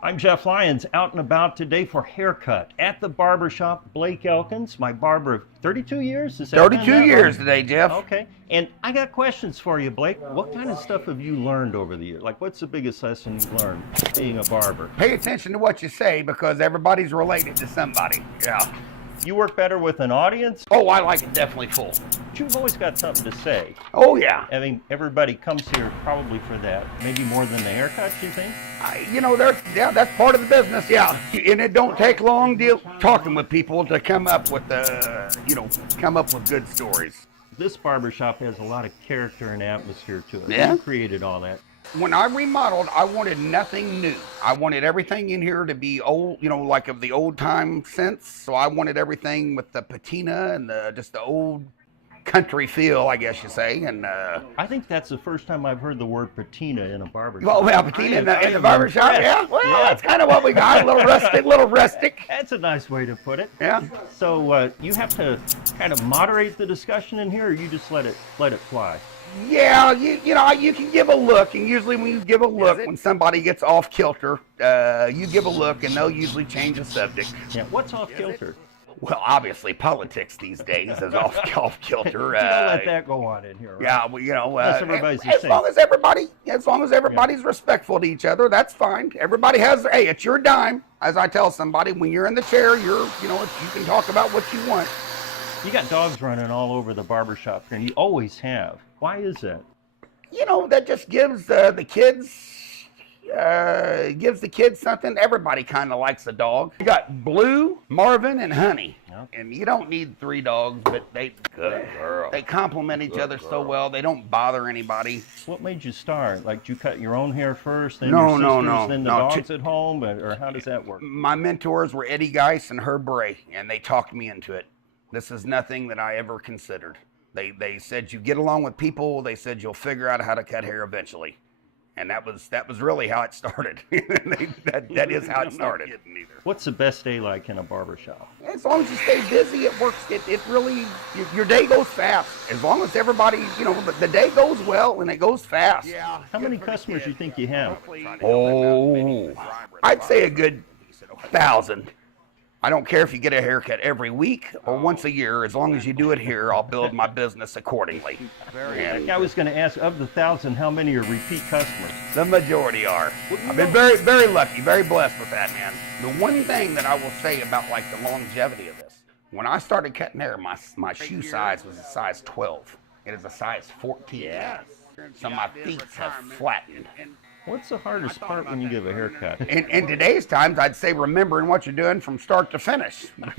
I'm Jeff Lyons, out and about today for haircut at the Barber Shop. Blake Elkins, my barber of 32 years. Is that 32 years right? today, Jeff. Okay, and I got questions for you, Blake. What kind of stuff have you learned over the years? Like, what's the biggest lesson you've learned being a barber? Pay attention to what you say because everybody's related to somebody. Yeah. You work better with an audience? Oh, I like it definitely full. But you've always got something to say. Oh, yeah. I mean, everybody comes here probably for that. Maybe more than the haircut, you think? That's part of the business, yeah. And it don't take long talking with people to come up with good stories. This barber shop has a lot of character and atmosphere to it. Yeah. You created all that. When I remodeled, I wanted nothing new. I wanted everything in here to be old, like of the old time sense. So I wanted everything with the patina and just the old country feel, I guess you say. And I think that's the first time I've heard the word patina in a barber shop. well, patina in the barber shop, yeah. Well, that's kind of what we got. A little rustic. That's a nice way to put it. Yeah. So you have to kind of moderate the discussion in here, or you just let it fly? Yeah, you can give a look, and usually when you give a look, when somebody gets off kilter, you give a look, and they'll usually change the subject. Yeah. What's off kilter? Well, obviously, politics these days is off kilter. Don't let that go on in here. Right? Yeah, well, Unless everybody's the as same. long as everybody's respectful to each other, that's fine. Everybody has, hey, it's your dime. As I tell somebody, when you're in the chair, you can talk about what you want. You got dogs running all over the barber shop, and you always have. Why is that? That just gives the kids something. Everybody kind of likes a dog. You got Blue, Marvin, and Honey. Yep. And you don't need 3 dogs, but they complement each other so well. They don't bother anybody. What made you start? Like, did you cut your own hair first, then No, your no, sisters, no, then the no. dogs at home, or how does that work? My mentors were Eddie Geis and Herb Bray, and they talked me into it. This is nothing that I ever considered. They said you get along with people. They said you'll figure out how to cut hair eventually, and that was really how it started. that is how it started. What's the best day like in a barber shop? As long as you stay busy, it works. It really your day goes fast. As long as everybody, the day goes well and it goes fast. Yeah. How many customers do you think you have? Oh, I'd say a good 1,000. I don't care if you get a haircut every week or once a year. As long as you do it here, I'll build my business accordingly. I was going to ask, of the 1,000, how many are repeat customers? The majority are. I've been very, very lucky, very blessed with that, man. The one thing that I will say about like the longevity of this, when I started cutting hair, my shoe size was a size 12. It is a size 14. Yes. So my feet have flattened. What's the hardest part when you give a haircut? In today's times, I'd say remembering what you're doing from start to finish. Like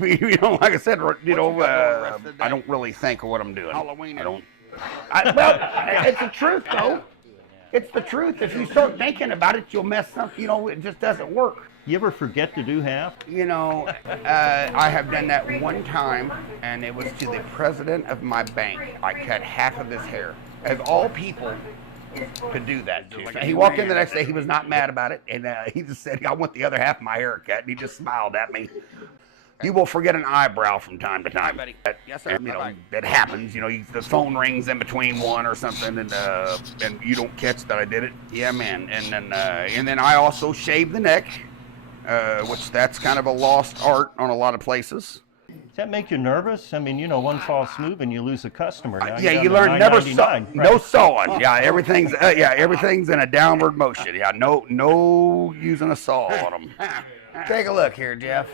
I said, I don't really think of what I'm doing. Well, it's the truth, though. It's the truth. If you start thinking about it, you'll mess up. It just doesn't work. You ever forget to do half? I have done that one time, and it was to the president of my bank. I cut half of his hair. Of all people could do that too. He walked in the next day, he was not mad about it, and he just said, I want the other half of my haircut, and he just smiled at me. You will forget an eyebrow from time to time. Yes, sir. It happens. The phone rings in between one or something, and you don't catch that I did it. Yeah, man. And then I also shave the neck, which that's kind of a lost art on a lot of places. Does that make you nervous? I mean, one false move and you lose a customer. Now Yeah, you learn never saw, right? No sawing. Yeah, everything's in a downward motion. Yeah, no using a saw on them. Take a look here, Jeff.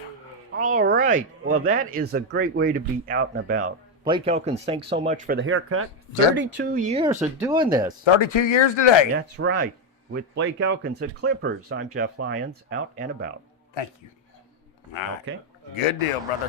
All right. Well, that is a great way to be out and about. Blake Elkins, thanks so much for the haircut. 32 years of doing this. 32 years today. That's right. With Blake Elkins at Clippers, I'm Jeff Lyons, out and about. Thank you. Okay. Good deal, brother.